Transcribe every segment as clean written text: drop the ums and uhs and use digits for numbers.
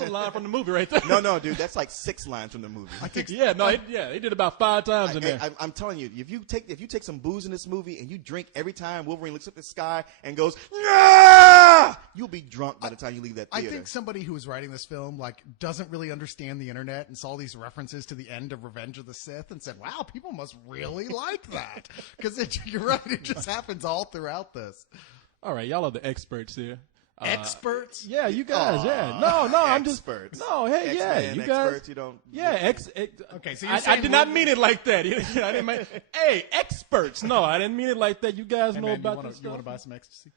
That's a line from the movie right there. No, dude, that's like 6 lines from the movie. They did about 5 times in there. I'm telling you, if you take some booze in this movie and you drink every time Wolverine looks up at the sky and goes, "Nah!" you'll be drunk by the time you leave that theater. I think somebody who was writing this film doesn't really understand the internet and saw these references to the end of Revenge of the Sith and said, "Wow, people must really like that." Because you're right, it just happens all throughout this. All right, y'all are the experts here. Experts? Yeah, you guys. Yeah, no, I'm just experts. No, hey, X-Men, you guys. Experts, you don't. Yeah, Okay, so I did not mean it like that. I didn't mean, hey, experts. No, I didn't mean it like that. You guys know about this stuff. You want to buy some ecstasy?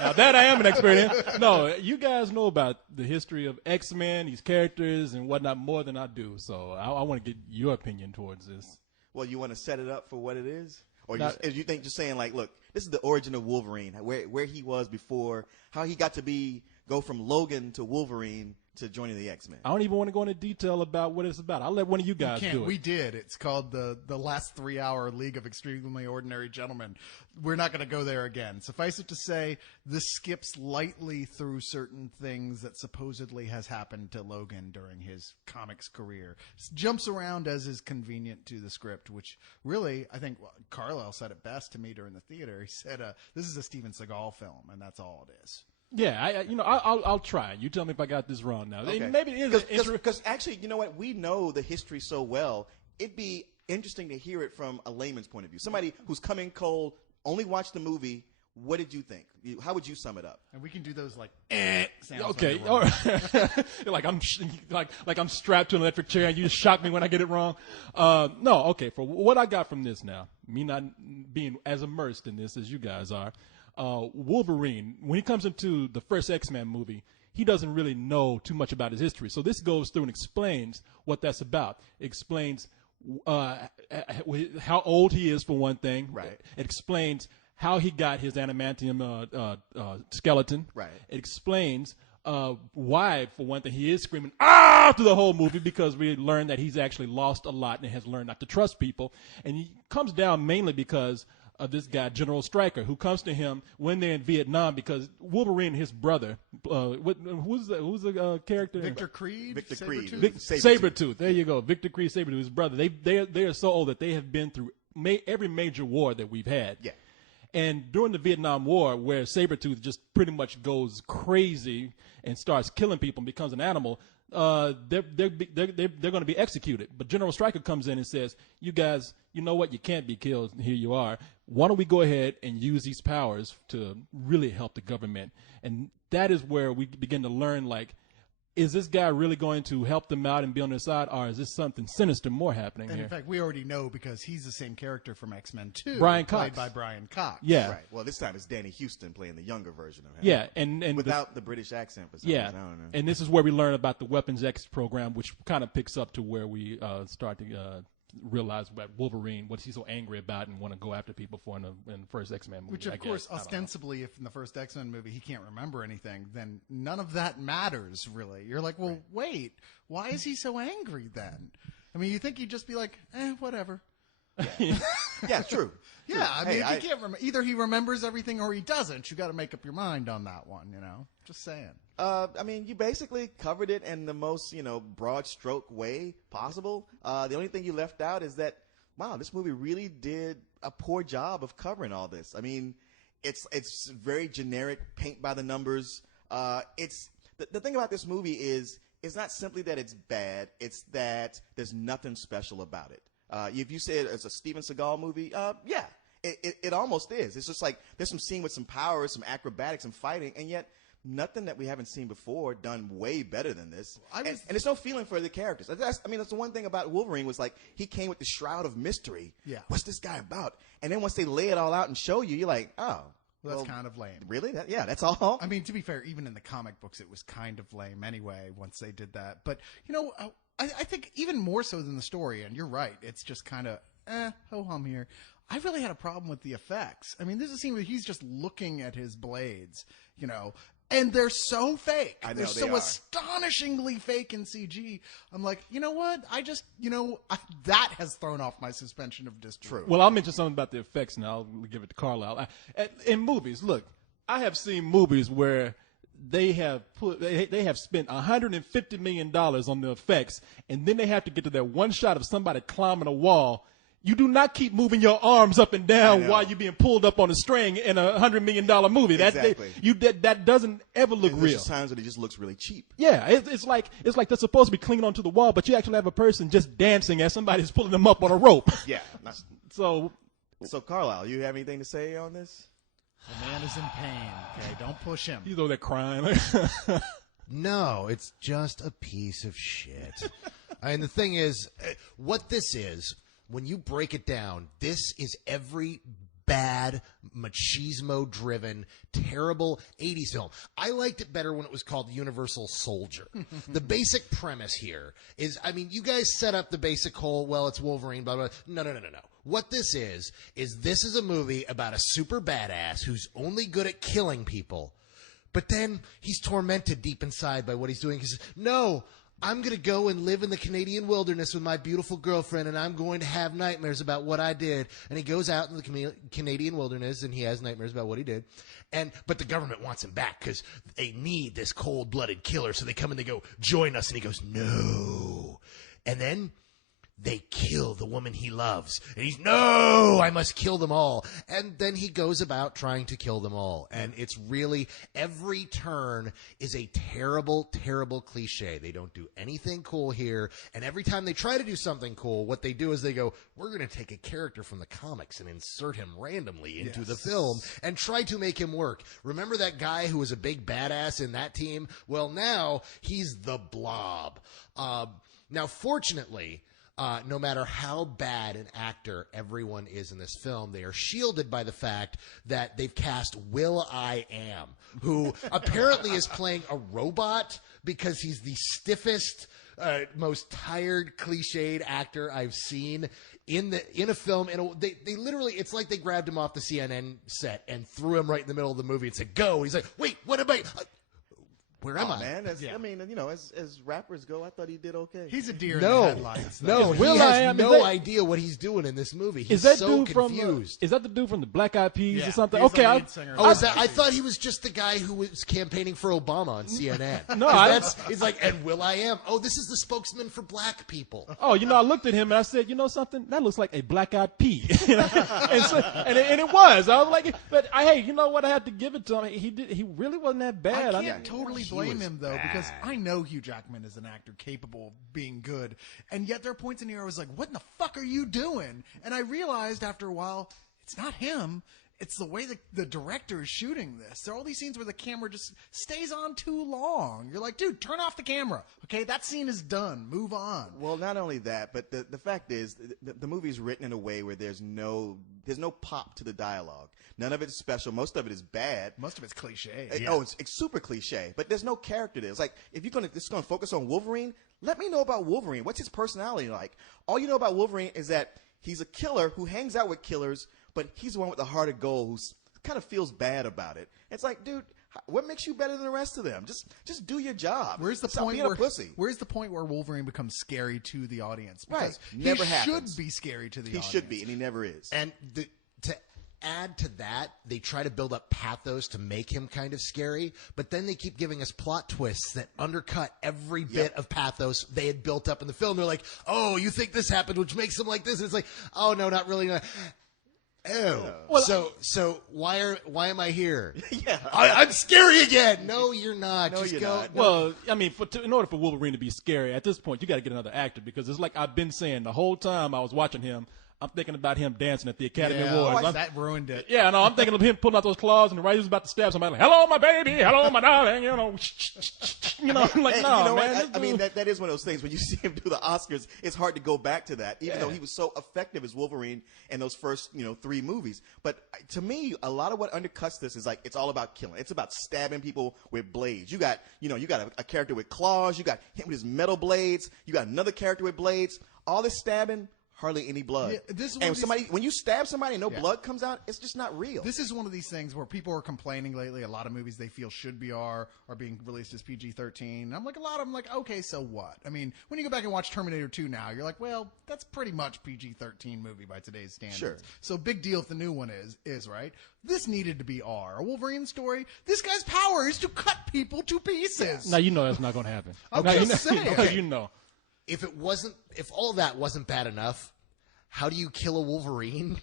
Now that I am an expert in. No, you guys know about the history of X-Men, these characters and whatnot more than I do. So I want to get your opinion towards this. Well, you want to set it up for what it is? Or you think just saying like, look, this is the origin of Wolverine, where he was before, how he got to go from Logan to Wolverine to joining the X-Men. I don't even want to go into detail about what it's about. I'll let one of you guys do it. We did. It's called the last 3-hour League of Extremely Ordinary Gentlemen. We're not going to go there again. Suffice it to say, this skips lightly through certain things that supposedly has happened to Logan during his comics career. Jumps around as is convenient to the script, which really, I think Carlisle said it best to me during the theater. He said, this is a Steven Seagal film, and that's all it is. Yeah, I'll try. You tell me if I got this wrong now. Okay. Maybe it is because actually, you know what? We know the history so well. It'd be interesting to hear it from a layman's point of view. Somebody who's coming cold, only watched the movie. What did you think? How would you sum it up? And we can do those sounds. Okay, all right. like I'm strapped to an electric chair and you just shock me when I get it wrong. No, okay. For what I got from this now, me not being as immersed in this as you guys are. Wolverine, when he comes into the first X-Men movie, he doesn't really know too much about his history. So this goes through and explains what that's about. It explains how old he is, for one thing. Right. It explains how he got his adamantium skeleton. Right. It explains why, for one thing, he is screaming "ah" through the whole movie, because we learn that he's actually lost a lot and has learned not to trust people. And he comes down mainly because of this guy, General Stryker, who comes to him when they're in Vietnam, because Wolverine and his brother, who's the character? Victor Creed? Victor Creed. Sabretooth. There you go. Victor Creed, Sabretooth, his brother. They are so old that they have been through every major war that we've had. Yeah. And during the Vietnam War, where Sabretooth just pretty much goes crazy and starts killing people and becomes an animal, they're going to be executed. But General Stryker comes in and says, "You guys, you know what? You can't be killed. Here you are. Why don't we go ahead and use these powers to really help the government?" And that is where we begin to learn, is this guy really going to help them out and be on their side, or is this something sinister more happening here? In fact, we already know, because he's the same character from X-Men 2. Brian Cox. Played by Brian Cox. Yeah. Right. Well, this time it's Danny Houston playing the younger version of him. Yeah, and without the British accent. For some reason. I don't know. And this is where we learn about the Weapons X program, which kind of picks up to where we start to realize what Wolverine, what's he so angry about and want to go after people for in the first X-Men movie. Which, of course, ostensibly, if in the first X-Men movie he can't remember anything, then none of that matters, really. You're like, well, wait, why is he so angry then? I mean, you think he'd just be like, whatever. Yeah, true. Yeah, I mean, if you can't remember, either he remembers everything or he doesn't. You got to make up your mind on that one, Just saying. I mean, you basically covered it in the most, broad stroke way possible. The only thing you left out is that, wow, this movie really did a poor job of covering all this. I mean, it's very generic, paint by the numbers. It's the thing about this movie is it's not simply that it's bad. It's that there's nothing special about it. If you say it's a Steven Seagal movie, yeah, it almost is. It's just like there's some scene with some powers, some acrobatics, and fighting, and yet nothing that we haven't seen before done way better than this. And there's no feeling for the characters. That's the one thing about Wolverine was he came with the shroud of mystery. Yeah. What's this guy about? And then once they lay it all out and show you, you're like, oh. Well, that's kind of lame. Really? That's all? I mean, to be fair, even in the comic books, it was kind of lame anyway once they did that. But, I think even more so than the story, and you're right, it's just kind of, ho-hum here. I really had a problem with the effects. I mean, there's a scene where he's just looking at his blades, and they're so fake. I know, they're so are. astonishingly fake in CG. I'm like, you know what? That has thrown off my suspension of disbelief. True. Well, I'll mention something about the effects now. I'll give it to Carlisle. In movies, look, I have seen movies where they have spent $150 million on the effects, and then they have to get to that one shot of somebody climbing a wall. You do not keep moving your arms up and down while you're being pulled up on a string in a $100 million movie. Exactly. That doesn't ever look real. There's times that it just looks really cheap. Yeah, it's like they're supposed to be clinging onto the wall, but you actually have a person just dancing as somebody's pulling them up on a rope. Yeah. So Carlisle, you have anything to say on this? The man is in pain. Okay, don't push him. he's over there crying. No, it's just a piece of shit. And the thing is, what this is, when you break it down, this is every bad, machismo-driven, terrible 80s film. I liked it better when it was called Universal Soldier. The basic premise here is, I mean, you guys set up the basic whole, well, it's Wolverine, blah, blah. No. What this is this is a movie about a super badass who's only good at killing people, but then he's tormented deep inside by what he's doing. He says, no, I'm going to go and live in the Canadian wilderness with my beautiful girlfriend, and I'm going to have nightmares about what I did. And he goes out in the Canadian wilderness, and he has nightmares about what he did. But the government wants him back because they need this cold-blooded killer. So they come and they go, join us. And he goes, no. And then they kill the woman he loves. And he's, no, I must kill them all. And then he goes about trying to kill them all. And it's really, every turn is a terrible, terrible cliche. They don't do anything cool here. And every time they try to do something cool, what they do is they go, we're going to take a character from the comics and insert him randomly into the film and try to make him work. Remember that guy who was a big badass in that team? Well, now he's the Blob. Now, fortunately, no matter how bad an actor everyone is in this film, they are shielded by the fact that they've cast will.i.am, who apparently is playing a robot because he's the stiffest, most tired, cliched actor I've seen in a film. And they literally, it's like they grabbed him off the CNN set and threw him right in the middle of the movie and said, go. And he's like, wait, what am I? Where am I? Man, I mean, as rappers go, I thought he did okay. He's a deer in the headlights. No, he has no idea what he's doing in this movie. He's so confused. Is that the dude from the Black Eyed Peas or something? He's Okay, the lead singer. I thought he was just the guy who was campaigning for Obama on CNN. No, he's like, and will.i.am. Oh, this is the spokesman for black people. Oh, I looked at him and I said, you know something? That looks like a Black Eyed Pea. and it was. I was like, but hey, you know what? I had to give it to him. He really wasn't that bad. I can't totally blame him though, because I know Hugh Jackman is an actor capable of being good, and yet there are points in here I was like, what in the fuck are you doing? And I realized after a while, it's not him. It's the way the director is shooting this. There are all these scenes where the camera just stays on too long. You're like, dude, turn off the camera. Okay, that scene is done. Move on. Well, not only that, but the fact is the movie is written in a way where there's no pop to the dialogue. None of it's special. Most of it is bad. Most of it's cliche. Oh, it's super cliche. But there's no character there. It's like, if you're going to focus on Wolverine, let me know about Wolverine. What's his personality like? All you know about Wolverine is that he's a killer who hangs out with killers, but he's the one with the heart of gold who kind of feels bad about it. It's like, dude, what makes you better than the rest of them? Just do your job. Where's the Stop point being a pussy? Where's the point where Wolverine becomes scary to the audience? Because Right. Never he happens. should be scary to the audience. He should be, and he never is. And to add to that, they try to build up pathos to make him kind of scary, but then they keep giving us plot twists that undercut every bit of pathos they had built up in the film. They're like, oh, you think this happened, which makes him like this. And it's like, oh, no, not really. Oh, well, so why am I here? Yeah. I'm scary again. No, you're not. No, Just you're go. not. No. Well, I mean, in order for Wolverine to be scary, at this point, you got to get another actor, because it's like I've been saying the whole time I was watching him. I'm thinking about him dancing at the Academy Awards. That ruined it. Yeah, no, I'm thinking of him pulling out those claws, and right he was about to stab somebody. Like, hello, my baby. Hello, my darling. I'm like, And no, you know man. what? I mean, that is one of those things when you see him do the Oscars, it's hard to go back to that, even though he was so effective as Wolverine in those first, 3 movies. But to me, a lot of what undercuts this is like, it's all about killing. It's about stabbing people with blades. You got a character with claws. You got him with his metal blades. You got another character with blades. All this stabbing hardly any blood. Yeah, this is one and of these- somebody when you stab somebody and no blood comes out, it's just not real. This is one of these things where people are complaining lately. A lot of movies they feel should be R are being released as PG-13. And I'm like, a lot of them like, okay, so what? I mean, when you go back and watch Terminator 2 now, you're like, well, that's pretty much PG-13 movie by today's standards. Sure. So big deal if the new one is right. This needed to be R. A Wolverine story. This guy's power is to cut people to pieces. Now you know that's not going to happen. I'm Now, just saying. because you know. If all that wasn't bad enough, how do you kill a Wolverine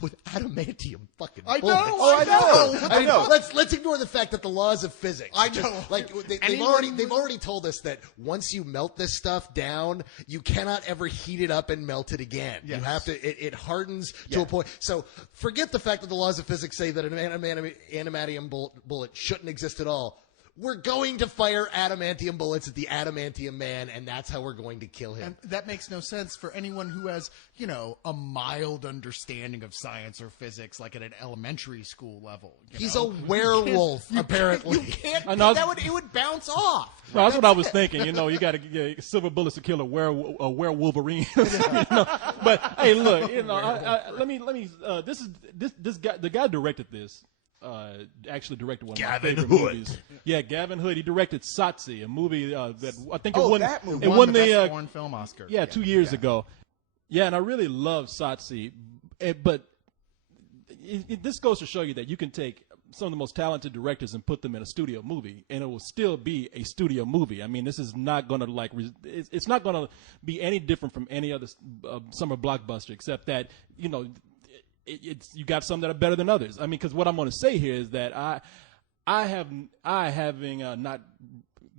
with adamantium fucking I bullets? know. Oh, I know. I know. Let's ignore the fact that the laws of physics. I know. They've already told us that once you melt this stuff down, you cannot ever heat it up and melt it again. Yes. You have to. It hardens to a point. So forget the fact that the laws of physics say that an adamantium bullet shouldn't exist at all. We're going to fire adamantium bullets at the adamantium man, and that's how we're going to kill him. And that makes no sense for anyone who has, a mild understanding of science or physics, like at an elementary school level. He's a werewolf, apparently. You can't. I know. It would bounce off. Well, that's what I was thinking. You got to get silver bullets to kill a werewolverine. But hey, look. Let me. This guy. The guy directed this. Actually directed one of my favorite movies. Yeah, Gavin Hood. He directed Satsi, a movie that I think it won. That movie. It won the the Best Foreign Film Oscar. Yeah, 2 years ago. Yeah, and I really love Satsi. But this goes to show you that you can take some of the most talented directors and put them in a studio movie, and it will still be a studio movie. I mean, this is not going to it's not going to be any different from any other summer blockbuster, except that you got some that are better than others. I mean, because what I'm going to say here is that having not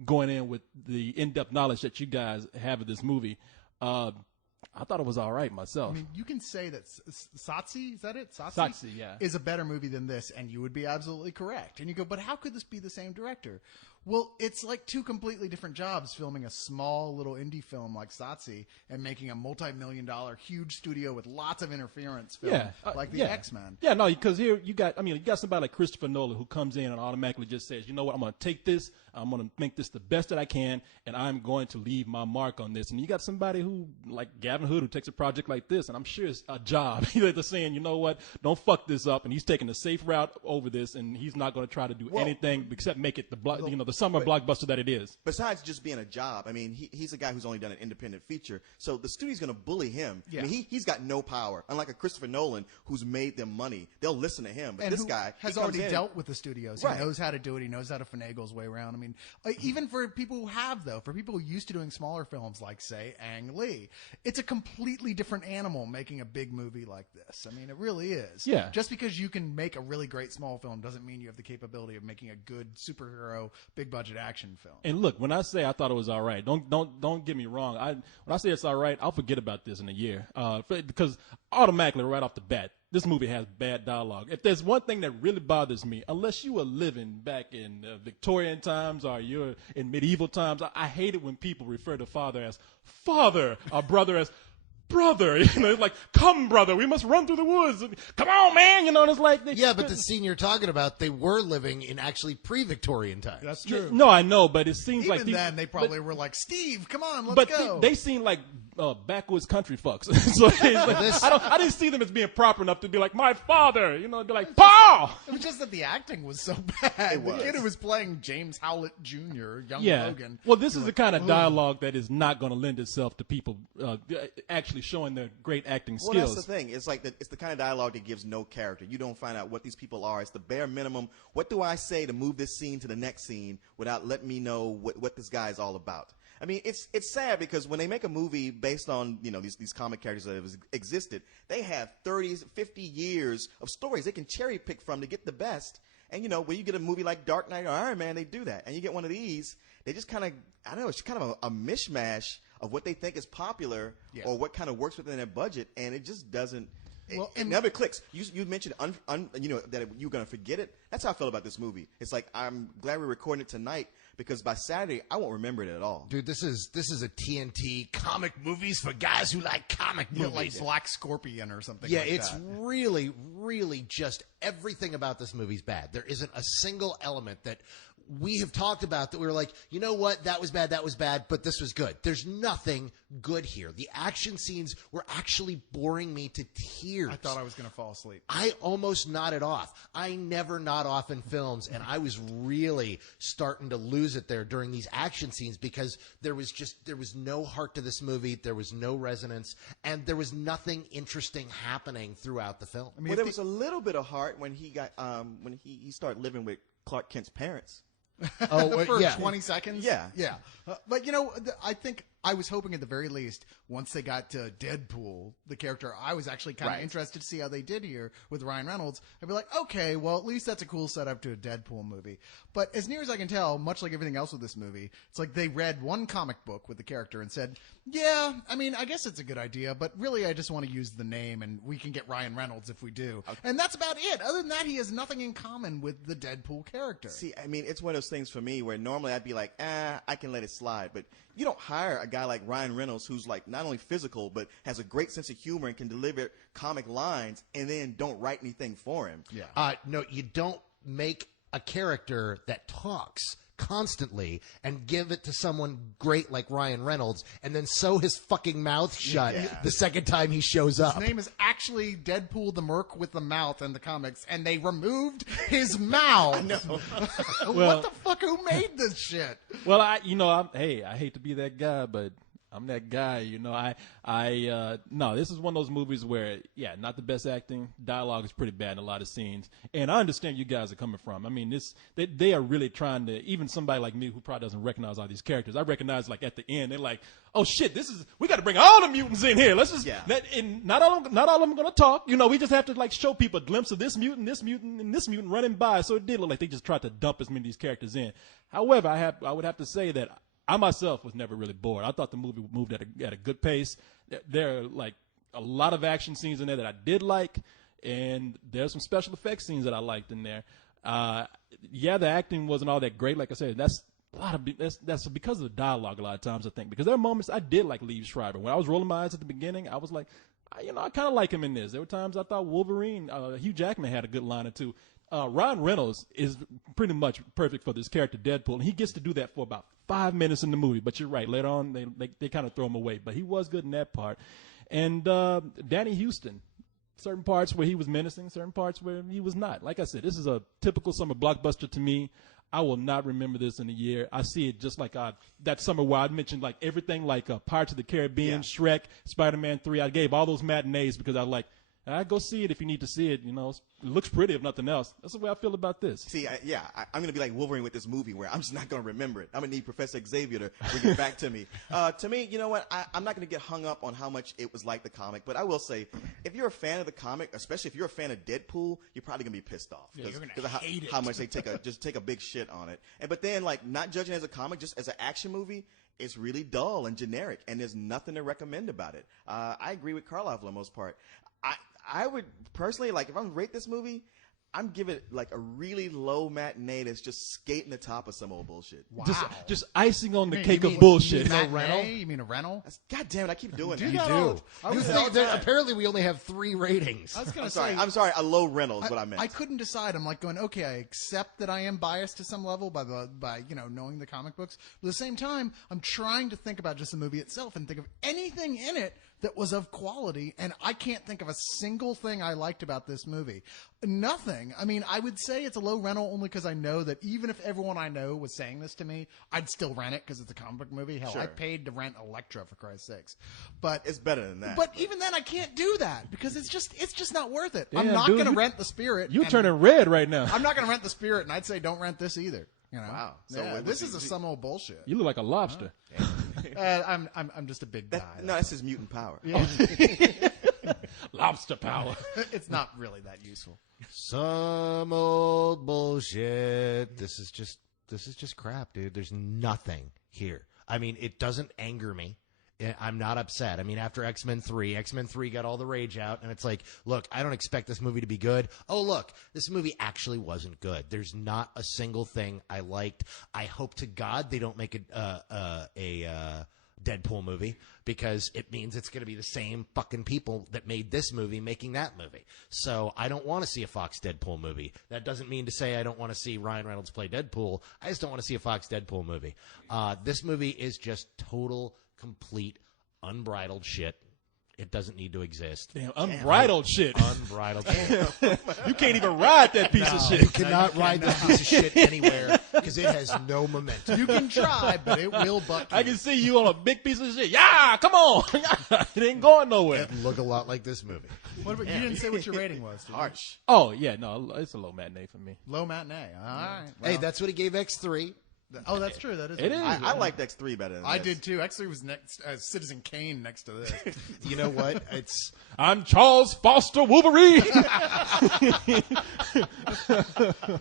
going in with the in-depth knowledge that you guys have of this movie, I thought it was all right myself. I mean, you can say that Satsi, is that it? Satsi, yeah. Is a better movie than this, and you would be absolutely correct. And you go, but how could this be the same director? Well, it's like two completely different jobs, filming a small little indie film like Satsi and making a multi-million-dollar huge studio with lots of interference film like the X-Men. Yeah, no, because here you got somebody like Christopher Nolan who comes in and automatically just says, you know what, I'm going to take this, I'm going to make this the best that I can, and I'm going to leave my mark on this. And you got somebody who, like Gavin Hood, who takes a project like this, and I'm sure it's a job. They're saying, you know what, don't fuck this up, and he's taking the safe route over this, and he's not going to try to do anything except make it the summer blockbuster that it is. Besides just being a job, I mean, he's a guy who's only done an independent feature, so the studio's going to bully him. Yeah. I mean, he's got no power. Unlike a Christopher Nolan, who's made them money, they'll listen to him. But And this who guy has he comes already in, dealt with the studios. Right. He knows how to do it. He knows how to finagle his way around. I mean, even for people who have, though, for people who used to doing smaller films like, say, Ang Lee, it's a completely different animal making a big movie like this. I mean, it really is. Yeah. Just because you can make a really great small film doesn't mean you have the capability of making a good superhero, big budget action film. And look, when I say I thought it was all right, don't get me wrong. When I say it's all right, I'll forget about this in a year, because automatically right off the bat, this movie has bad dialogue. If there's one thing that really bothers me, unless you were living back in Victorian times or you're in medieval times, I hate it when people refer to father as father or brother as brother. It's like, come, brother, we must run through the woods. Come on, man. And it's like, But the scene you're talking about, they were living in actually pre-Victorian times. That's true. No, I know, but it seems Even like then, they probably were like, Steve, come on, let's but go. they seem like backwoods country fucks. So it's like, I didn't see them as being proper enough to be like, my father, be like, Paul. It was just that the acting was so bad. The kid who was playing James Howlett Jr., young Logan. Well, this is the kind of dialogue that is not going to lend itself to people actually showing their great acting skills. Well, that's the thing. It's like it's the kind of dialogue that gives no character. You don't find out what these people are. It's the bare minimum. What do I say to move this scene to the next scene without letting me know what this guy is all about? I mean, it's sad because when they make a movie based on, these comic characters that have existed, they have 30, 50 years of stories they can cherry pick from to get the best. And, when you get a movie like Dark Knight or Iron Man, they do that. And you get one of these, they just kind of, I don't know, it's kind of a mishmash of what they think is popular or what kind of works within their budget. And it just doesn't. It never clicks. You mentioned, that you're going to forget it. That's how I feel about this movie. It's like, I'm glad we're recording it tonight because by Saturday, I won't remember it at all. Dude, this is a TNT comic movies for guys who like comic movies. Like Black Scorpion or something Yeah, like it's that. really, really just everything about this movie's bad. There isn't a single element that we have talked about that we were like, you know what, that was bad, but this was good. There's nothing good here. The action scenes were actually boring me to tears. I thought I was going to fall asleep. I almost nodded off. I never nod off in films, and I was really starting to lose it there during these action scenes because there was no heart to this movie, there was no resonance, and there was nothing interesting happening throughout the film. I mean, Well, there was a little bit of heart when he got when he started living with Clark Kent's parents. for yeah. 20 seconds. Yeah. Yeah. But, I think I was hoping at the very least, once they got to Deadpool, the character I was actually kind of Right. interested to see how they did here with Ryan Reynolds. I'd be like, okay, well, at least that's a cool setup to a Deadpool movie. But as near as I can tell, much like everything else with this movie, it's like they read one comic book with the character and said, yeah, I mean, I guess it's a good idea, but really I just want to use the name and we can get Ryan Reynolds if we do. Okay. And that's about it. Other than that, he has nothing in common with the Deadpool character. See, I mean, it's one of those things for me where normally I'd be like, I can let it slide. But you don't hire a guy like Ryan Reynolds who's like not only physical, but has a great sense of humor and can deliver comic lines and then don't write anything for him. Yeah. No, you don't make a character that talks constantly and give it to someone great like Ryan Reynolds and then sew his fucking mouth shut the second time he shows up. His name is actually Deadpool the Merc with the mouth in the comics, and they removed his mouth. What the fuck? Who made this shit? Well, I hate to be that guy, but I'm that guy, no, this is one of those movies where, not the best acting. Dialogue is pretty bad in a lot of scenes. And I understand you guys are coming from. I mean, they are really trying to, even somebody like me who probably doesn't recognize all these characters, I recognize like at the end, they're like, oh shit, we got to bring all the mutants in here. Let's just, and not all of them are going to talk. We just have to like show people a glimpse of this mutant, and this mutant running by. So it did look like they just tried to dump as many of these characters in. However, I would have to say that I myself was never really bored. I thought the movie moved at a good pace. There are like a lot of action scenes in there that I did like, and there's some special effects scenes that I liked in there. The acting wasn't all that great. Like I said, that's because of the dialogue a lot of times, I think. Because there are moments I did like Liev Schreiber. When I was rolling my eyes at the beginning, I was like, I kind of like him in this. There were times I thought Wolverine, Hugh Jackman had a good line or two. Ryan Reynolds is pretty much perfect for this character, Deadpool, and he gets to do that for about 5 minutes in the movie. But you're right, later on they kind of throw him away. But he was good in that part. And Danny Houston, certain parts where he was menacing, certain parts where he was not. Like I said, this is a typical summer blockbuster to me. I will not remember this in a year. I see it just like that summer where I mentioned like everything like Pirates of the Caribbean, Shrek, Spider-Man 3. I gave all those matinees because I was like, go see it if you need to see it. It looks pretty if nothing else. That's the way I feel about this. See, I'm going to be like Wolverine with this movie where I'm just not going to remember it. I'm going to need Professor Xavier to bring it back to me. To me, you know what? I'm not going to get hung up on how much it was like the comic, but I will say, if you're a fan of the comic, especially if you're a fan of Deadpool, you're probably going to be pissed off. Yeah, you're going to hate it. How much they take a big shit on it. But then, like, not judging it as a comic, just as an action movie, it's really dull and generic, and there's nothing to recommend about it. I agree with Carlisle for the most part. I would personally, like, if I'm going to rate this movie, I'm giving it like a really low matinee that's just skating the top of some old bullshit. Wow. Just icing on the cake of bullshit. You mean a rental? You mean a rental? God damn it, I keep doing that. You do. Apparently, we only have 3 ratings. I was going to say. I'm sorry. A low rental is what I meant. I couldn't decide. I'm like going, okay, I accept that I am biased to some level by knowing the comic books. But at the same time, I'm trying to think about just the movie itself and think of anything in it that was of quality, and I can't think of a single thing I liked about this movie. Nothing. I mean, I would say it's a low rental only because I know that even if everyone I know was saying this to me, I'd still rent it because it's a comic book movie. Hell, Sure. I paid to rent Elektra, for Christ's sakes. But it's better than that. But even then, I can't do that because it's just not worth it. Damn, I'm not dude, going to rent the Spirit. You're turning red right now. I'm not going to rent the Spirit, and I'd say don't rent this either. Wow. So this is some old bullshit. You look like a lobster. I'm just a big guy. That's his mutant power. Yeah. Lobster power. It's not really that useful. Some old bullshit. This is just crap, dude. There's nothing here. I mean, it doesn't anger me. I'm not upset. I mean, after X-Men 3 got all the rage out, and it's like, look, I don't expect this movie to be good. Oh, look, this movie actually wasn't good. There's not a single thing I liked. I hope to God they don't make a Deadpool movie because it means it's going to be the same fucking people that made this movie making that movie. So I don't want to see a Fox Deadpool movie. That doesn't mean to say I don't want to see Ryan Reynolds play Deadpool. I just don't want to see a Fox Deadpool movie. This movie is just total, complete, unbridled shit. It doesn't need to exist. Damn, unbridled shit. Unbridled shit. You can't even ride that piece of shit. You cannot ride this piece of shit anywhere because it has no momentum. You can try, but it will buck you. I can see you on a big piece of shit. Yeah, come on. It ain't going nowhere. It look a lot like this movie. What about, you didn't say what your rating was. Did you? Harsh. Oh, yeah, no, it's a low matinee for me. Low matinee. All right. Hey, Well, that's what he gave X3. oh, that's true. That is. It is. I liked X3 better than I this. did too. X3 was next. Citizen Kane next to this. You know what? It's I'm Charles Foster Wolverine.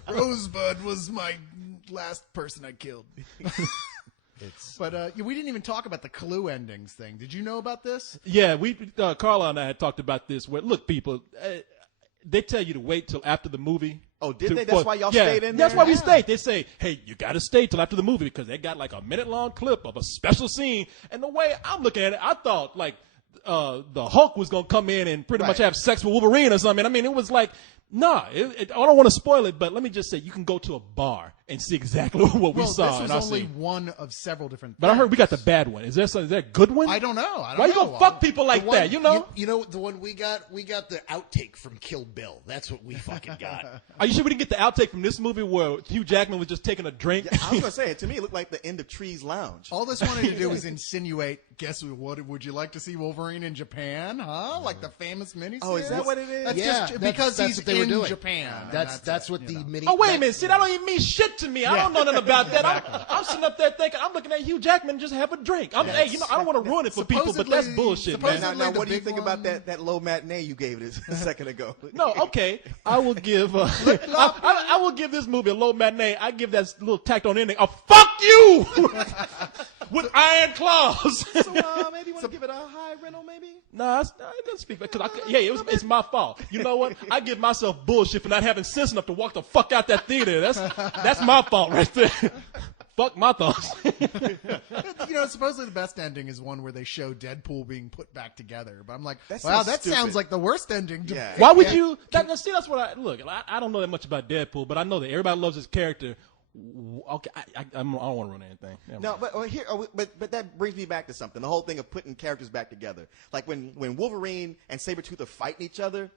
Rosebud was my last person I killed. But we didn't even talk about the Clue endings thing. Did you know about this? Yeah, Carla and I had talked about this. Where, look, people, they tell you to wait till after the movie. Oh, did they? That's why y'all stayed in That's there? why we stayed. They say, hey, you got to stay till after the movie because they got like a minute-long clip of a special scene. And the way I'm looking at it, I thought like the Hulk was going to come in and pretty much have sex with Wolverine or something. I mean, it was like, nah, I don't want to spoil it, but let me just say, you can go to a bar and see exactly what we saw. This was only one of several different. But I heard we got the bad one. Is there a good one? I don't know. Why you gonna fuck people like that? You know? You know the one we got the outtake from Kill Bill. That's what we fucking got. Are you sure we didn't get the outtake from this movie where Hugh Jackman was just taking a drink? Yeah, I was going to say, to me, it looked like the end of Trees Lounge. All this wanted to do was insinuate. Guess what? Would you like to see Wolverine in Japan? Huh? Like the famous miniseries? Oh, is that what it is? That's Yeah, just because that's he's what they were in doing. Japan. That's what the mini. Oh, wait a minute. See, that don't even mean shit to me. I don't know nothing about that. I'm sitting up there thinking, I'm looking at Hugh Jackman just have a drink. Hey, I don't want to ruin it for people, but that's bullshit, man. Now, what do you think about that low matinee you gave it a second ago? No, okay. I will give I will give this movie a low matinee. I give that little tacked on ending a fuck you with iron claws. So maybe you want to give it a high rental, maybe? No, I didn't speak because it's my fault. You know what? I give myself bullshit for not having sense enough to walk the fuck out that theater. That's my fault right there. Fuck my thoughts. Supposedly the best ending is one where they show Deadpool being put back together. But I'm like, That wow, sounds that stupid. sounds like the worst ending. Yeah. Why would you? See, that's what I look. I don't know that much about Deadpool, but I know that everybody loves his character. Okay, I don't want to ruin anything. No, but that brings me back to something. The whole thing of putting characters back together. Like when Wolverine and Sabretooth are fighting each other,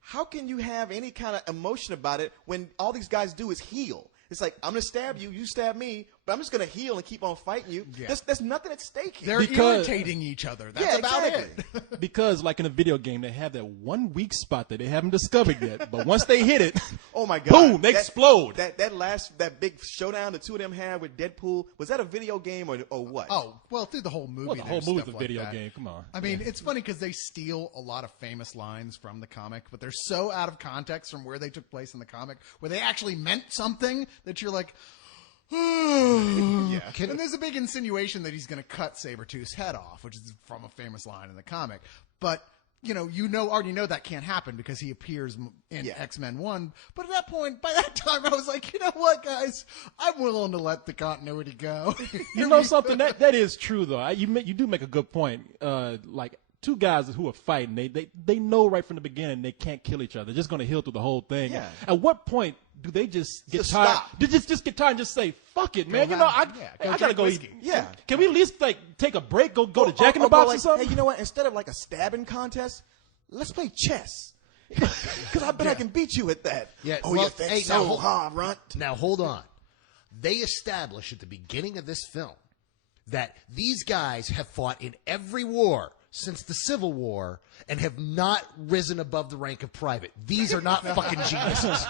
how can you have any kind of emotion about it when all these guys do is heal? It's like, I'm going to stab you, you stab me, but I'm just going to heal and keep on fighting you. Yeah. There's nothing at stake here. They're Because- irritating each other. That's about exactly. it. Because, like in a video game, they have that one weak spot that they haven't discovered yet. But once they hit it, Oh my God! boom, they explode. That big showdown the two of them had with Deadpool, was that a video game or what? Oh, well, through the whole movie. Well, the whole there's movie's stuff a like video that. game. Come on. I mean, it's funny because they steal a lot of famous lines from the comic, but they're so out of context from where they took place in the comic, where they actually meant something that you're like, yeah. And there's a big insinuation that he's going to cut Sabretooth's head off, which is from a famous line in the comic. But already know that can't happen because he appears in X-Men 1. But at that point, by that time, I was like, you know what, guys? I'm willing to let the continuity go. You know something? That is true, though. You do make a good point. Like, two guys who are fighting, they know right from the beginning they can't kill each other. They're just going to heal through the whole thing. Yeah. At what point do they just get Just tired? stop. Did just get tired and just say, fuck it, man. have- I go gotta drink go eat. whiskey. Yeah. Can we at least take a break, go to Jack in the Box or something? Hey, you know what? Instead of like a stabbing contest, let's play chess. Because I bet I can beat you at that. Yeah, Oh, well, you think hey, so, now, huh, runt? Now hold on. They establish at the beginning of this film that these guys have fought in every war since the Civil War and have not risen above the rank of private. These are not fucking geniuses.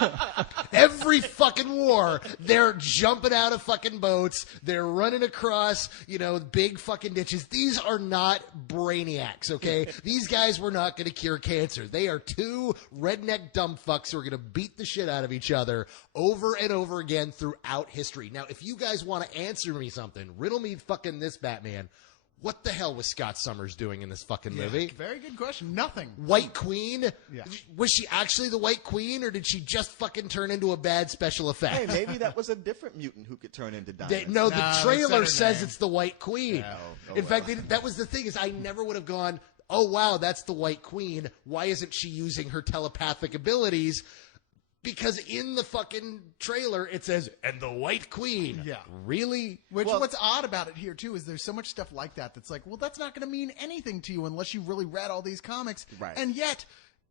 Every fucking war, they're jumping out of fucking boats. They're running across, big fucking ditches. These are not brainiacs, okay? These guys were not going to cure cancer. They are two redneck dumb fucks who are going to beat the shit out of each other over and over again throughout history. Now, if you guys want to answer me something, riddle me fucking this, Batman. what the hell was Scott Summers doing in this fucking movie? Very good question. Nothing. White Queen? Yeah. Was she actually the White Queen, or did she just fucking turn into a bad special effect? Hey, maybe that was a different mutant who could turn into diamonds. No, the No, they trailer said her says name. it's the White Queen. Yeah. In fact, that was the thing, is I never would have gone, oh, wow, that's the White Queen. Why isn't she using her telepathic abilities? Because in the fucking trailer, it says, and the White Queen. Yeah. Really? What's odd about it here, too, is there's so much stuff like that's like, well, that's not going to mean anything to you unless you really read all these comics. Right. And yet,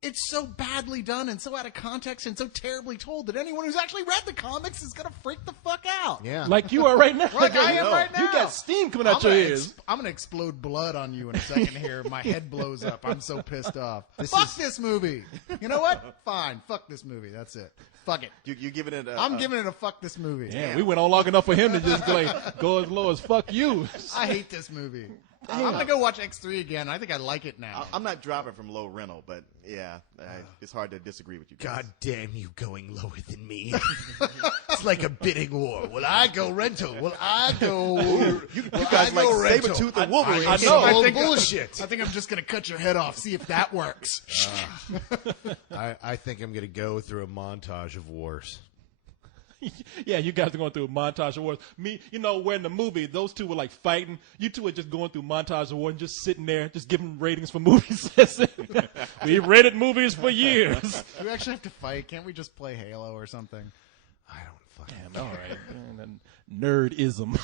it's so badly done and so out of context and so terribly told that anyone who's actually read the comics is going to freak the fuck out. Yeah. Like you are right now. Like I am right now. You got steam coming out your ears. I'm gonna explode blood on you in a second here. My head blows up. I'm so pissed off. This Fuck is- this movie. You know what? Fine. Fuck this movie. That's it. Fuck it. You giving it a... I'm giving it a fuck this movie. Yeah, we went on long enough for him to just go as low as fuck you. I hate this movie. I'm gonna go watch X3 again. I think I like it now. I'm not dropping from low rental, but yeah, it's hard to disagree with you guys. God damn you going lower than me. It's like a bidding war. Will I go rental? Will I go... You guys like Sabretooth and Wolverine. I know. All bullshit. I think I'm just gonna cut your head off. See if that works. I think I'm going to go through a montage of wars. Yeah, you guys are going through a montage of wars. Me, where in the movie, those two were like fighting. You two are just going through montage of wars and just sitting there, just giving ratings for movies. We've rated movies for years. Do we actually have to fight? Can't we just play Halo or something? I don't fucking All right. Nerdism.